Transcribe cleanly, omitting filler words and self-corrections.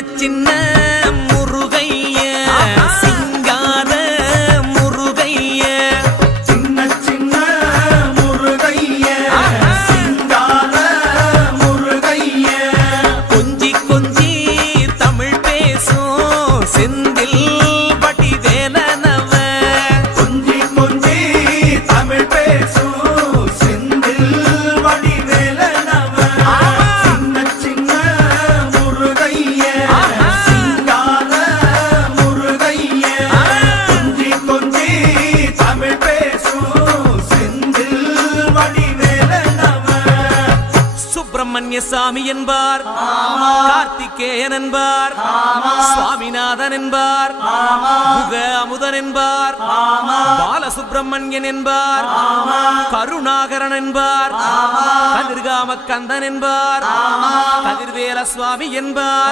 சின்ன முருகைய சிங்கார முருகைய சின்ன சின்ன முருகைய சிங்கார முருகைய கொஞ்சி கொஞ்சி தமிழ் பேசும் செந்தில் வடிவேலனவ கொஞ்சி கொஞ்சி தமிழ் பேசும் செந்தில் வடிவேலனவ சின்ன சின்ன முருகைய சிங்கார முருகைய கொஞ்சி கொஞ்சி தமிழ் பேசும் செந்தில் வடிவேலனவ சுப்பிரமணிய சாமி என்பார், கார்த்திகேயன் என்பார், சுவாமிநாதன் என்பார், முக அமுதன் என்பார், பாலசுப்பிரமணியன் என்பார், கருணாகரன் என்பார், கதிர்காம கந்தன் என்பார், கதிர்வேல சுவாமி என்பார்.